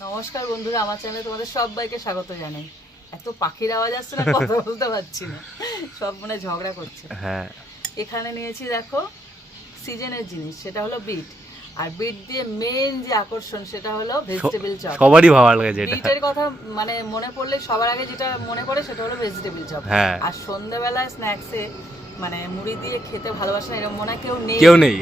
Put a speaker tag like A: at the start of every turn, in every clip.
A: নমস্কার বন্ধুরা আমার চ্যানেলে তোমাদের সবাইকে স্বাগত জানাই। এত পাখির আওয়াজ আসছে না কথা বলতে পারছি না। সব মানে ঝগড়া করছে।
B: হ্যাঁ।
A: এখানে নিয়েছি দেখো সিজনের জিনিস সেটা হলো বিট। আর বিট দিয়ে মেন যে আকর্ষণ সেটা হলো ভেজিটেবল চপ।
B: সবারই ভালো লাগে এটা
A: বিটের কথা মানে মনে পড়লে সবার আগে যেটা মনে পড়ে সেটা হলো ভেজিটেবল চপ।
B: হ্যাঁ।
A: আর সন্ধ্যাবেলায় স্ন্যাক্সে মানে মুড়ি দিয়ে খেতে ভালোবাসে না এরকম মনে হয় কেউ নেই।
B: কেউ নেই।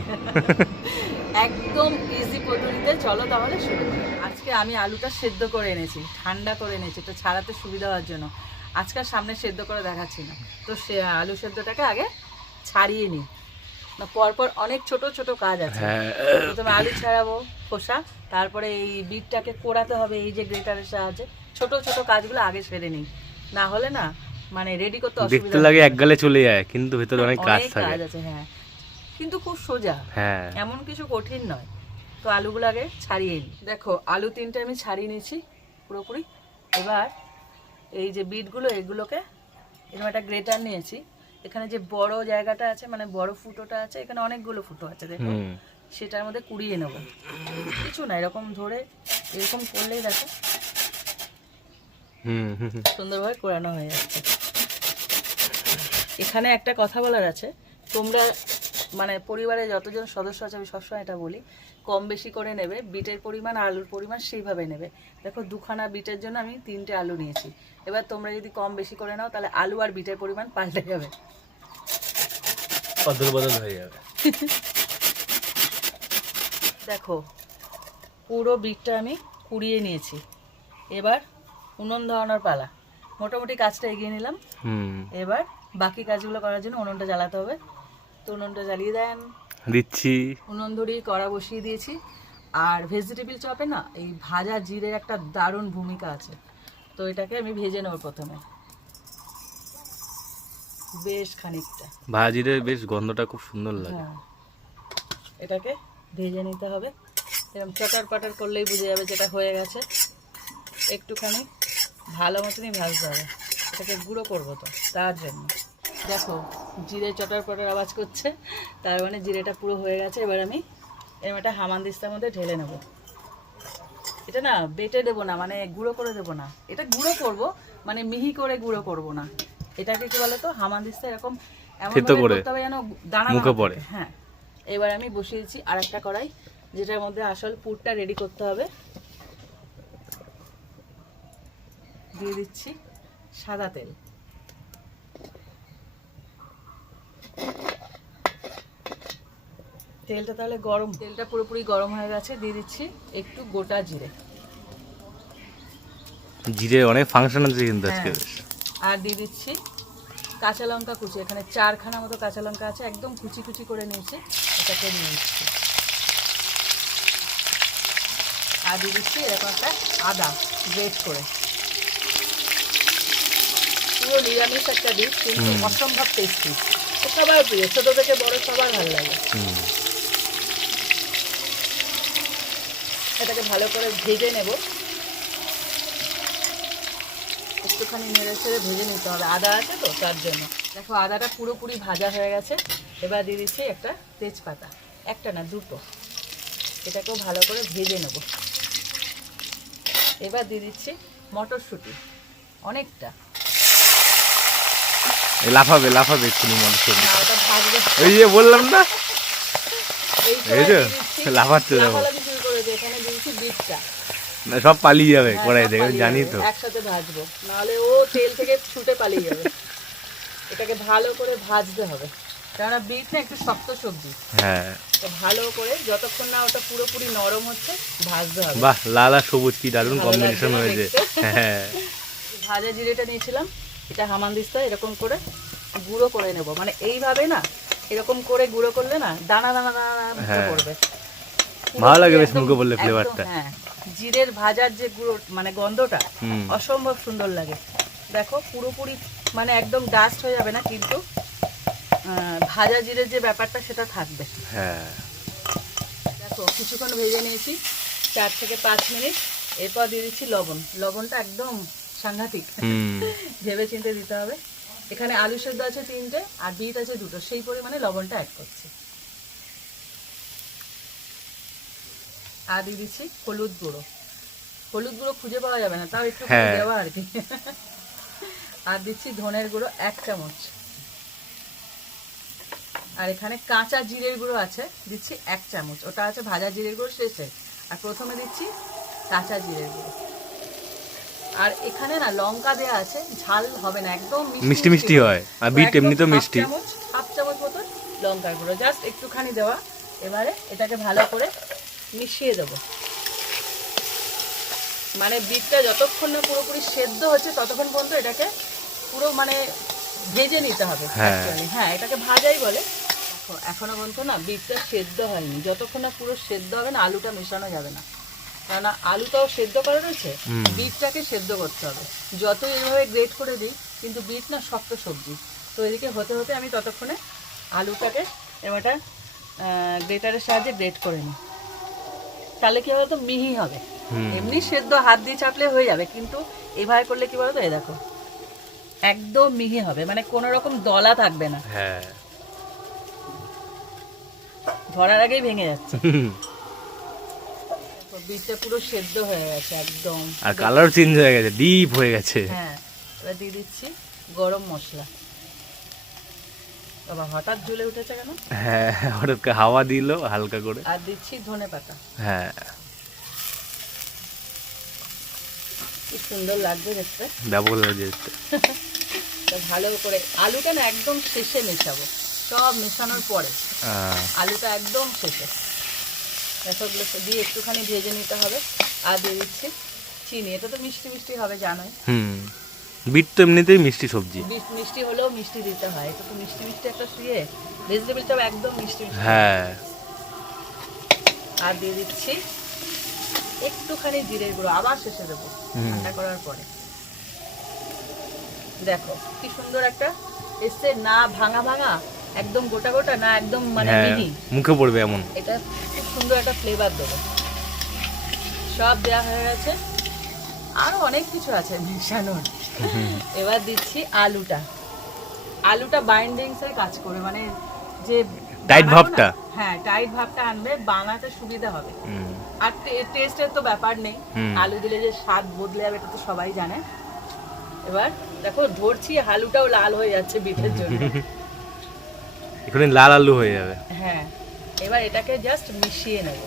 A: একদম ইজি পদ্ধতিতে চলো তাহলে শুরু করি। আজকে আমি আলুটা সেদ্ধ করে এনেছি ঠান্ডা করে এনেছি তো ছাড়াতে সুবিধা হওয়ার জন্য। আজকাল সামনে সেদ্ধ করে দেখাচ্ছি না। তো সে আলু সেদ্ধটাকে আগে ছাড়িয়ে নিই। না পরপর অনেক ছোট ছোট কাজ আছে।
B: হ্যাঁ।
A: প্রথমে আলু ছাড়াবো খোসা তারপরে এই বিটটাকে কোড়াতে হবে এই যে গ্রেটারের সাহায্যে। ছোট ছোট কাজগুলো আগে সেরে নিই। না হলে না মানে রেডি করতে
B: দেখতে
A: অসুবিধা
B: লাগে এক গালে চলে যায় কিন্তু ভেতরে অনেক কাজ থাকে।
A: কাজ আছে হ্যাঁ। কিন্তু খুব সোজা।
B: হ্যাঁ।
A: এমন কিছু কঠিন নয়। তো আলুগুলো আগে ছাড়িয়ে নিই। দেখো আলু তিনটে আমি ছাড়িয়ে নিয়েছি পুরোপুরি। এবার এই যে বিটগুলো এগুলোকে এরকম একটা গ্রেটার নিয়েছি। এখানে যে বড় জায়গাটা আছে মানে বড় ফুটোটা আছে এখানে অনেকগুলো ফুটো আছে দেখো। সেটার মধ্যে কুড়িয়ে নেব। কিছু না এরকম ধরে এরকম করলেই দেখো। সুন্দরভাবে কোরানো হয়ে যাচ্ছে। এখানে একটা কথা বলার আছে তোমরা মানে পরিবারে যতজন সদস্য আছে আমি সবসময় এটা বলি কম বেশি করে নেবে বিটের পরিমাণ আলুর পরিমাণ সেইভাবে নেবে। দেখো দুখানা বিটের জন্য আমি তিনটে আলু নিয়েছি। এবার তোমরা যদি কম বেশি করে নাও তাহলে আলু আর বিটের পরিমাণ পাল্টে যাবে।
B: বদল বদল হয়ে যাবে।
A: দেখো পুরো বিটটা আমি কুড়িয়ে নিয়েছি। এবার উনুন ধরানোর পালা। মোটামুটি কাজটা এগিয়ে নিলাম।
B: হুম।
A: এবার বাকি কাজগুলো করার জন্য উনুনটা জ্বালাতে হবে। তো উনুনটা জ্বালিয়ে দেন।
B: দিচ্ছি।
A: উনুন ধরিয়ে কড়া বসিয়ে দিয়েছি। আর ভেজিটেবল চপে না এই ভাজা জিরের একটা দারুণ ভূমিকা আছে। তো এটাকে আমি ভেজে নেব প্রথমে। বেশ খানিকটা।
B: ভাজিরে বেশ গন্ধটা খুব সুন্দর লাগে।
A: হ্যাঁ। এটাকে ভেজে নিতে হবে। এরকম চটার পাটার করলেই বুঝে যাবে যেটা হয়ে গেছে। একটুখানি ভালো মতনই ভাজতে হবে। এটাকে গুঁড়ো করব তো তার জন্য। দেখো জিরে চটার পটার আওয়াজ করছে। তার মানে জিরেটা পুরো হয়ে গেছে। এবার আমি এরকম একটা হামান দিস্তার মধ্যে ঢেলে নেব। এটা না বেটে দেবো না মানে গুঁড়ো করে দেবো না। এটা গুঁড়ো করব মানে মিহি করে গুঁড়ো করব না। এটাকে কি বলে তো হামান দিস্তা এরকম এমন। করতে হবে যেন দানা
B: মুখে পড়ে।
A: হ্যাঁ। এবার আমি বসিয়েছি আর একটা কড়াই যেটার মধ্যে আসল পুরটা রেডি করতে হবে। দিয়ে দিচ্ছি সাদা তেল। তেলটা তাহলে গরম। তেলটা পুরোপুরি গরম হয়ে গেছে দিয়ে দিচ্ছি একটু গোটা জিরে।
B: জিরে অনেক ফাংশন আছে কিন্তু আজকে
A: হ্যাঁ। আর দিয়ে দিচ্ছি কাঁচা লঙ্কা কুচি এখানে চারখানা মতো কাঁচা লঙ্কা আছে একদম কুচি কুচি করে নিয়েছি এটাকে দিয়ে দিচ্ছি। আর দিয়ে দিচ্ছি এরকম একটা আদা গ্রেট করে। পুরো নিরামিষ একটা ডিশ কিন্তু অসম্ভব টেস্টি সবার প্রিয় ছোট থেকে বড় সবার ভালো লাগে
B: হুম
A: এটাকে ভালো করে ভেজে নেব। একটুখানি নেড়ে ছেড়ে ভেজে নিতে হবে। আদা আছে তো তার জন্য। দেখো আদাটা পুরোপুরি ভাজা হয়ে গেছে। এবার দিয়ে দিচ্ছি একটা তেজপাতা। একটা না দুটো। এটাকেও ভালো করে ভেজে নেব। এবার দিয়ে দিচ্ছি মটরশুঁটি। অনেকটা।
B: লাফাবে লাফাবে মনে
A: না ভাজবে।
B: ওই যে বললাম না?
A: এই
B: যে, লাফাচ্ছে দেখো।
A: লাফালাফি শুরু করেছে এখানে দিয়েছি বিটটা
B: না, সব পালিয়ে যাবে
A: হ্যাঁ,
B: কড়াই থেকে জানি তো।
A: একসাথে ভাজবো। নাহলে ও তেল থেকে ছুটে পালিয়ে যাবে। এটাকে ভালো করে ভাজতে হবে। কেননা বিট না একটু শক্ত সবজি।
B: হ্যাঁ।
A: ভালো করে যতক্ষণ না ওটা পুরোপুরি নরম হচ্ছে ভাজতে হবে।
B: বাহ লাল আর সবুজ কি দারুণ কম্বিনেশন হয়েছে। হ্যাঁ
A: ভাজা জিরেটা নিয়েছিলাম এটা হামানদিস্তা এরকম করে গুঁড়ো করে নেব। মানে এইভাবে না এরকম করে গুঁড়ো করলে না দানা দানা দানা দানা
B: হ্যাঁ।
A: পড়বে।
B: ভালো লাগে বেশ মুখে বললে ফ্লেভারটা
A: হ্যাঁ। জিরের ভাজার যে গুঁড়ো মানে গন্ধটা অসম্ভব সুন্দর লাগে। দেখো পুরোপুরি মানে একদম ডাস্ট হয়ে যাবে না কিন্তু ভাজা জিরের যে ব্যাপারটা সেটা থাকবে।
B: হ্যাঁ।
A: দেখো কিছুক্ষণ ভেজে নিয়েছি চার থেকে পাঁচ মিনিট। এরপর দিয়ে দিচ্ছি লবণ। লবণটা একদম সাংঘাতিক। ভেবে চিনতে দিতে হবে। এখানে আলু সেদ্ধ আছে তিনটে আর বিট আছে দুটো। সেই পরিমাণে লবণটা অ্যাড করছি। আর দিয়ে দিচ্ছি হলুদ গুঁড়ো। হলুদ গুঁড়ো খুঁজে পাওয়া যাবে না তাও একটু
B: হ্যাঁ।
A: দেওয়া আর কি। আর দিচ্ছি ধনের গুঁড়ো এক চামচ। আর এখানে কাঁচা জিরের গুঁড়ো আছে দিচ্ছি এক চামচ। ওটা আছে ভাজা জিরের গুঁড়ো শেষে। আর প্রথমে দিচ্ছি কাঁচা জিরের গুঁড়ো। আর এখানে না লঙ্কা দেওয়া আছে ঝাল হবে না একদম
B: মিষ্টি মিষ্টি হয় আর বিট এমনিতেও
A: হাফ
B: মিষ্টি।
A: চামচ হাফ চামচ মতন লঙ্কার গুঁড়ো জাস্ট একটুখানি দেওয়া। এবারে এটাকে ভালো করে মিশিয়ে দেবো। মানে বিটটা যতক্ষণ না পুরোপুরি সেদ্ধ হচ্ছে ততক্ষণ পর্যন্ত এটাকে পুরো মানে ভেজে নিতে হবে
B: হ্যাঁ।
A: হ্যাঁ এটাকে ভাজাই বলে। দেখো এখনও পর্যন্ত না বিটটা সেদ্ধ হয়নি। যতক্ষণ না পুরো সেদ্ধ হবে না আলুটা মেশানো যাবে না। কেননা আলুটাও সেদ্ধ করা রয়েছে বিটটাকে সেদ্ধ করতে হবে। যত এইভাবে গ্রেট করে দিই কিন্তু বিট না শক্ত সবজি। তো এদিকে হতে হতে আমি ততক্ষণে আলুটাকে এবারটা গ্রেটারের সাহায্যে গ্রেট করে নিই। তাহলে কি বলতো মিহি হবে। এমনি সেদ্ধ হাত দিয়ে চাপলে হয়ে যাবে কিন্তু এভাবে করলে কি বলতো এই দেখো একদম মিহি হবে মানে কোনো রকম দলা থাকবে না।
B: হ্যাঁ।
A: ধরার আগেই ভেঙে যাচ্ছে। বিটটা পুরো সেদ্ধ হয়ে গেছে একদম।
B: আর কালার চেঞ্জ হয়ে গেছে ডিপ হয়ে গেছে।
A: হ্যাঁ এবার দিয়ে দিচ্ছি গরম মশলা। বাবা হঠাৎ জ্বলে উঠেছে কেন?
B: হ্যাঁ হাওয়া দিল হালকা করে।
A: আর দিচ্ছি ধনে পাতা।
B: হ্যাঁ।
A: কি সুন্দর লাগবে দেখতে।
B: ডাবল হয়ে যেতে
A: তা ভালো করে আলুটা না একদম শেষে মেশাবো। সব মেশানোর পরে আলুটা একদম শেষে। এসবগুলো দিয়ে একটুখানি ভেজে নিতে হবে। আর দিয়ে দিচ্ছি চিনি। এটা তো মিষ্টি মিষ্টি হবে জানোই।
B: হুম। বিট তো এমনিতেই মিষ্টি সবজি।
A: মিষ্টি হলেও মিষ্টি দিতে হয়। তো মিষ্টি মিষ্টি একটা শুয়ে একদম মিষ্টি
B: হ্যাঁ।
A: আর দিয়ে দিচ্ছি একটুখানি জিরের গুঁড়ো আবার শেষে দেবো ঠান্ডা করার পরে। দেখো কি সুন্দর একটা এসছে না ভাঙা ভাঙা একদম গোটা গোটা না একদম মানে
B: হ্যাঁ
A: মিহি।
B: মুখে পড়বে এমন।
A: এটা খুব সুন্দর একটা ফ্লেভার দেবো। সব দেওয়া হয়ে গেছে। আরও অনেক কিছু আছে মিশানোর। এবার দিচ্ছি আলুটা। আলুটা বাইন্ডিংস এর কাজ করে মানে যে টাইট
B: ভাবটা?
A: হ্যাঁ টাইট ভাবটা আনবে বানাতে সুবিধা হবে। আর টেস্টের তো ব্যাপার নেই। আলু দিলে যে স্বাদ বদলে যাবে এটা তো সবাই জানে। এবার দেখো ধরছি আলুটাও লাল হয়ে যাচ্ছে বিটের জন্য।
B: এখানে লাল আলু হয়ে যাবে।
A: হ্যাঁ এবার এটাকে জাস্ট মিশিয়ে নেব।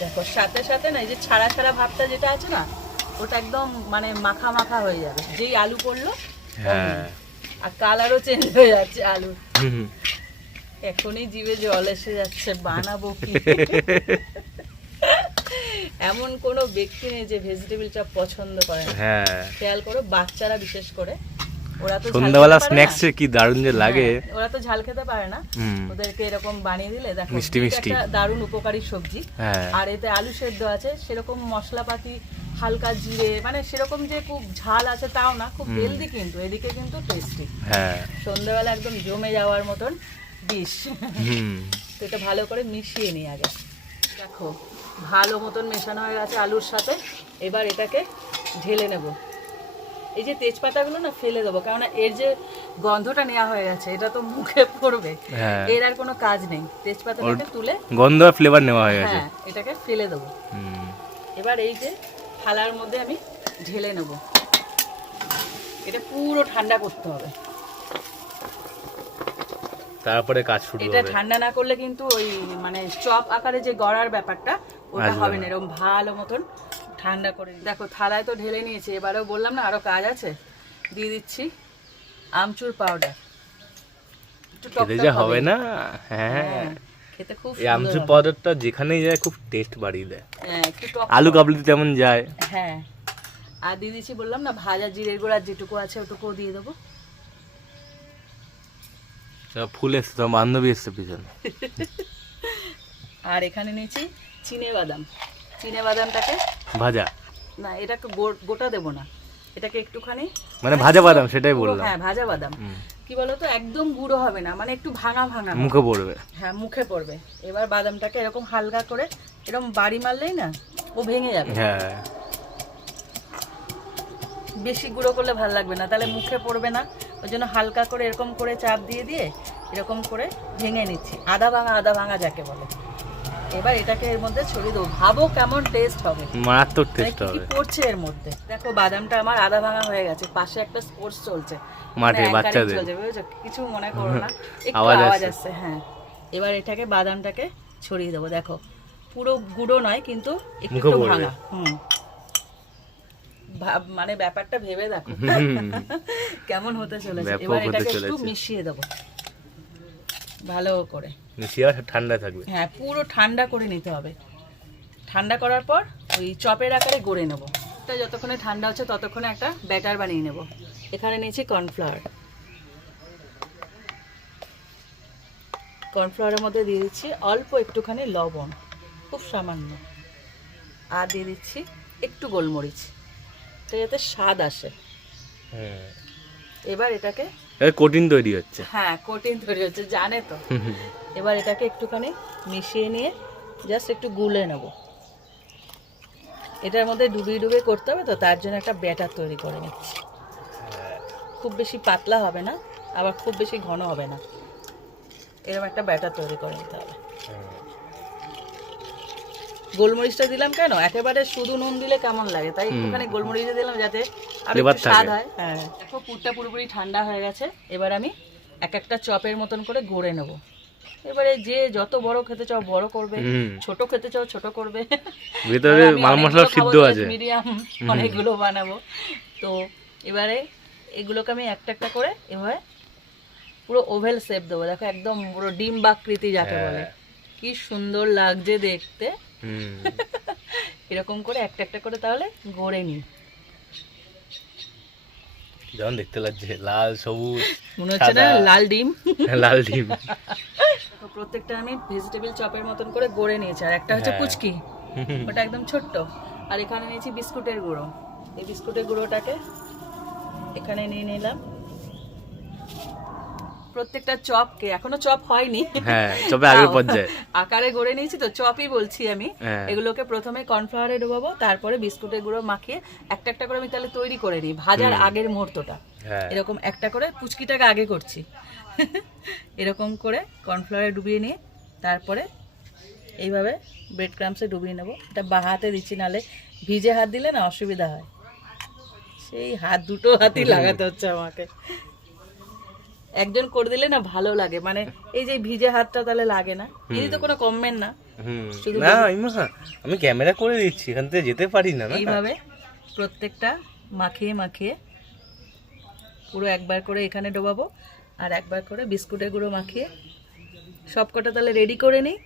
A: দেখো সাথে সাথে না এই যে ছাড়া ছাড়া ভাবটা যেটা আছে না ওটা একদম মানে মাখা মাখা হয়ে যাবে। যেই আলু পড়ল
B: হ্যাঁ।
A: আর কালারও চেঞ্জ হয়ে যাচ্ছে আলু। এখনই জিভে জল এসে যাচ্ছে বানাবো কি? এমন কোনো ব্যক্তি নেই যে ভেজিটেবল চপ পছন্দ করে না।
B: হ্যাঁ।
A: খেয়াল করো বাচ্চারা বিশেষ করে ওরা তো
B: সন্ধ্যাবেলা
A: পারে
B: কি দারুণ যে লাগে।
A: হ্যাঁ, ওরা তো ঝাল খেতে পারে না। ওদেরকে এরকম বানিয়ে দিলে দেখো
B: মিষ্টি মিষ্টি।
A: দারুণ উপকারী সবজি।
B: হ্যাঁ।
A: আর এতে আলু সেদ্ধ আছে সেরকম মশলাপাতি হালকা জিরে মানে সেরকম যে খুব ঝাল আছে তাও না খুব হেলদি কিন্তু এদিকে কিন্তু টেস্টি
B: হ্যাঁ।
A: সন্ধ্যাবেলা একদম জমে যাওয়ার মতন ডিশ
B: হুম।
A: তো এটা ভালো করে মিশিয়ে নিই আগে। দেখো ভালো মতন মেশানো হয়ে গেছে আলুর সাথে। এবার এটাকে ঢেলে নেব। এই যে তেজপাতাগুলো না ফেলে দেবো কারণ এর যে গন্ধটা নেওয়া হয়ে গেছে এটা তো মুখে পড়বে।
B: হ্যাঁ।
A: এর আর কোনো কাজ নেই। তেজপাতাটাকে তুলে
B: গন্ধ আর ফ্লেভার নেওয়া হয়ে গেছে।
A: হ্যাঁ এটাকে ফেলে দেবো। এবার এই যে থালার মধ্যে আমি ঢেলে নেব। এটা পুরো ঠান্ডা করতে হবে।
B: তারপরে কাজ শুরু
A: এটা ঠান্ডা না করলে কিন্তু ওই মানে চপ আকারে যে গড়ার ব্যাপারটা ওটা হবে না। এরকম ভালো মতন ঠান্ডা করে দেখো থালায় তো ঢেলে নিয়েছি এবারেও বললাম না আরও কাজ আছে। দিয়ে দিচ্ছি আমচুর পাউডার
B: খেতে যা হবে। না হ্যাঁ।
A: হ্যাঁ, খেতে খুব
B: এই আমচুর। পাউডারটা যেখানেই যায় খুব টেস্ট বাড়িয়ে দেয়।
A: হ্যাঁ একটু টক
B: আলু। কাবলিতে যায়।
A: হ্যাঁ। আর দিয়ে দিচ্ছি বললাম না ভাজা জিরের গুঁড়া যেটুকু আছে ওটুকুও দিয়ে দেবো।
B: ফুল এসছে তোমার বান্ধবী এসছে পিছনে।
A: আর এখানে নিয়েছি চিনে বাদাম। চিনে বাদামটাকে
B: ভাজা?
A: না এটাকে গোটা দেবো না। এটাকে একটুখানি
B: মানে ভাজা বাদাম সেটাই বললাম।
A: হ্যাঁ ভাজা বাদাম। কি বলতো একদম গুঁড়ো হবে না মানে একটু ভাঙা ভাঙা
B: মুখে পড়বে।
A: হ্যাঁ মুখে পড়বে। এবার বাদামটাকে এরকম হালকা করে এরকম বাড়ি মারলেই না ও ভেঙে যাবে।
B: হ্যাঁ।
A: বেশি গুঁড়ো করলে ভালো লাগবে না তাহলে মুখে পড়বে না। ওই জন্য হালকা করে এরকম করে চাপ দিয়ে দিয়ে এরকম করে ভেঙে নিচ্ছি। আদা ভাঙা আদা ভাঙা যাকে বলে। এবার এটাকে এর মধ্যে ছড়িয়ে দেবো। ভাবো কেমন টেস্ট হবে।
B: মারাত্মক
A: মানে
B: টেস্ট
A: কি
B: হবে।
A: পড়ছে এর মধ্যে? দেখো বাদামটা আমার আধা ভাঙা হয়ে গেছে। পাশে একটা স্পোর্টস চলছে।
B: মাঠে
A: মানে
B: বাচ্চাদের।
A: কিছু মনে করো না। একটু
B: আওয়াজ আসছে।
A: হ্যাঁ। এবার এটাকে বাদামটাকে ছড়িয়ে দেবো। দেখো পুরো গুঁড়ো নয় কিন্তু একটু। ভাঙা। হুম। ভাব- মানে ব্যাপারটা ভেবে দেখো। কেমন হতে চলেছে। এবার এটাকে একটু মিশিয়ে দেবো। ভালো করে।
B: মিশিয়ে ঠান্ডা থাকবে।
A: হ্যাঁ পুরো ঠান্ডা করে নিতে হবে। ঠান্ডা করার পর ওই চপের আকারে গড়ে নেব। এটা যতক্ষণে ঠান্ডা হচ্ছে ততক্ষণে একটা ব্যাটার বানিয়ে নেব। এখানে নিয়েছি কর্নফ্লাওয়ার। কর্নফ্লাওয়ারের মধ্যে দিয়ে দিচ্ছি অল্প একটুখানি লবণ খুব সামান্য। আর দিয়ে দিচ্ছি একটু গোলমরিচ এটা যাতে স্বাদ আসে। এবার এটাকে
B: এবার কোটিন তৈরি হচ্ছে।
A: হ্যাঁ কঠিন তৈরি হচ্ছে জানে তো। এবার এটাকে একটুখানি মিশিয়ে নিয়ে জাস্ট একটু গুলে নেব। এটার মধ্যে ডুবিয়ে ডুবিয়ে করতে হবে তো তার জন্য একটা ব্যাটার তৈরি করে নিচ্ছি। খুব বেশি পাতলা হবে না আবার খুব বেশি ঘন হবে না। এরকম একটা ব্যাটার তৈরি করে নিতে হবে। গোলমরিচটা দিলাম কেন? একেবারে শুধু নুন দিলে কেমন লাগে? তাই একটুখানি গোলমরিচটা দিলাম যাতে
B: আরও
A: একটু স্বাদ হয়। হ্যাঁ। দেখো পুরটা পুরোপুরি ঠান্ডা হয়ে গেছে। এবার আমি এক একটা চপের মতন করে গড়ে নেব। এবারে যে যত বড় খেতে চাও বড় করবে। ছোট খেতে চাও ছোট করবে।
B: ভিতরে মাল মশলা সিদ্ধ আছে।
A: মিডিয়াম অনেকগুলো বানাবো। তো এবারে এগুলোকে আমি একটা একটা করে এভাবে পুরো ওভেল শেপ দেবো। দেখো একদম পুরো ডিম বাকৃতি যাকে বলে।
B: হ্যাঁ।
A: কি সুন্দর লাগছে দেখতে। এরকম করে একটা একটা করে তাহলে গড়ে নিই
B: যেমন দেখতে লাগছে লাল সবুজ
A: মনে হচ্ছে না লাল ডিম।
B: লাল ডিম।
A: তো প্রত্যেকটা আমি ভেজিটেবল চপের মতন করে গড়ে নিয়েছি আর একটা হচ্ছে
B: কুচকি
A: পুচকি। ওটা একদম ছোট্ট। আর এখানে নিয়েছি বিস্কুটের গুঁড়ো। এই বিস্কুটের গুঁড়োটাকে এখানে নিয়ে নিলাম। প্রত্যেকটা চপকে এখনও চপ হয়নি।
B: হ্যাঁ তবে আগের পর্যায়ে।
A: আকারে গড়ে নিয়েছি তো চপই বলছি আমি।
B: হ্যাঁ।
A: এগুলোকে প্রথমে কর্নফ্লাওয়ারে ডুবাবো তারপরে বিস্কুটের গুঁড়ো মাখিয়ে একটা একটা করে আমি তাহলে তৈরি করে নিই ভাজার আগের মুহূর্তটা।
B: হ্যাঁ।
A: এরকম একটা করে পুচকিটাকে আগে করছি। এরকম করে কর্নফ্লাওয়ারে ডুবিয়ে নিয়ে তারপরে এইভাবে ব্রেড ক্রামসে ডুবিয়ে নেব। এটা বা হাতে দিচ্ছি নালে ভিজে হাত দিলে না অসুবিধা হয়। সেই হাত দুটো হাতই লাগাতে হচ্ছে আমাকে। একজন করে দিলে না ভালো লাগে। মানে এই যে ভিজে হাতটা তাহলে লাগে না। ইনি তো কোনো কমবেন না।
B: না আমি ক্যামেরা করে দিচ্ছি এখান থেকে যেতে পারি না
A: এইভাবে প্রত্যেকটা মাখিয়ে মাখিয়ে পুরো একবার করে এখানে ডোবাবো আর একবার করে বিস্কুটের গুঁড়ো মাখিয়ে সব কটা তাহলে রেডি করে নিই।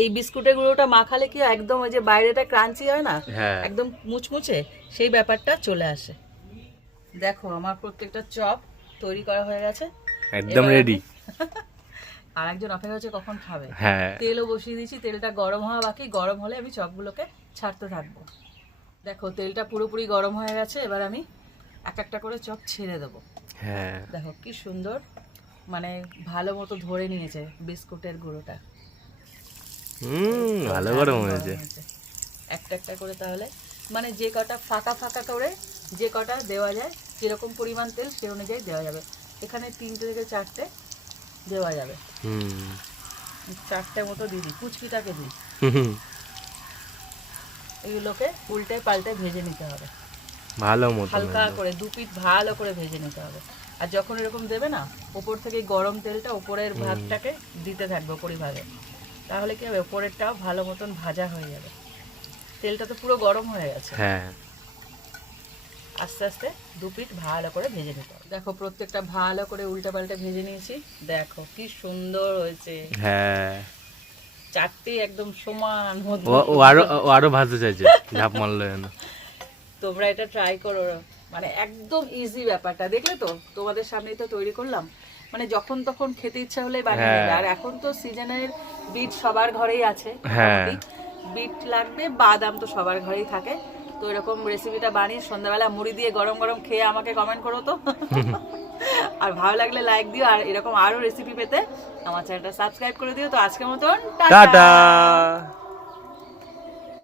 A: এই বিস্কুটের গুঁড়োটা মাখালে কি একদম ওই যে বাইরেটা ক্রাঞ্চি হয় না
B: হ্যাঁ।
A: একদম মুচমুচে সেই ব্যাপারটা চলে আসে। দেখো আমার প্রত্যেকটা চপ তৈরি করা হয়ে গেছে।
B: একদম রেডি
A: আর একজন অপেক্ষা হচ্ছে কখন খাবে।
B: হ্যাঁ।
A: তেলও বসিয়ে দিয়েছি তেলটা গরম হওয়া বাকি। গরম হলে আমি চপগুলোকে ছাড়তে থাকব। দেখো তেলটা পুরোপুরি গরম হয়ে গেছে এবার আমি এক একটা করে চপ ছেড়ে দেবো।
B: হ্যাঁ।
A: দেখো কি সুন্দর মানে ভালো মতো ধরে নিয়েছে বিস্কুটের গুঁড়োটা।
B: হুম ভালো গরম হয়েছে।
A: একটা একটা করে তাহলে মানে যে কটা ফাঁকা ফাঁকা করে যে কটা দেওয়া যায় যেরকম পরিমাণ তেল সে অনুযায়ী দেওয়া যাবে। এখানে তিনটে থেকে চারটে দেওয়া যাবে। চারটে মতো দিয়ে দিই কুচকিটাকে দিই। এগুলোকে উল্টে পাল্টে ভেজে নিতে হবে।
B: ভালো মতো
A: হালকা করে দু পিঠ ভালো করে ভেজে নিতে হবে। আর যখন এরকম দেবে না ওপর থেকে গরম তেলটা ওপরের ভাগটাকে দিতে থাকবে উপরিভাগে তাহলে কি হবে? ওপরেরটাও ভালো মতন ভাজা হয়ে যাবে। তেলটা তো পুরো গরম হয়ে গেছে।
B: হ্যাঁ।
A: আস্তে আস্তে দু পিঠ ভালো করে ভেজে নিতে হবে। দেখো প্রত্যেকটা ভালো করে উল্টে পাল্টা ভেজে নিয়েছি। দেখো কি সুন্দর হয়েছে।
B: হ্যাঁ।
A: চারটি একদম সমান
B: ও ও আরও ও আরও ভাজতে চাইছে ঝাপ মারলো যেন।
A: তোমরা এটা ট্রাই করো। মানে একদম ইজি ব্যাপারটা। দেখলে তো তোমাদের সামনেই তো তৈরি করলাম। মানে যখন তখন খেতে ইচ্ছা হলে বানিয়ে
B: হ্যাঁ।
A: নেবে আর এখন তো সিজনের বিট সবার ঘরেই আছে।
B: হ্যাঁ।
A: বিট লাগবে বাদাম তো সবার ঘরেই থাকে। তো এরকম রেসিপিটা বানিয়ে সন্ধ্যাবেলা মুড়ি দিয়ে গরম গরম খেয়ে আমাকে কমেন্ট করো তো। আর ভালো লাগলে লাইক দিও আর এরকম আরও রেসিপি পেতে আমার চ্যানেলটা সাবস্ক্রাইব করে দিও। তো আজকের মতন
B: টাটা!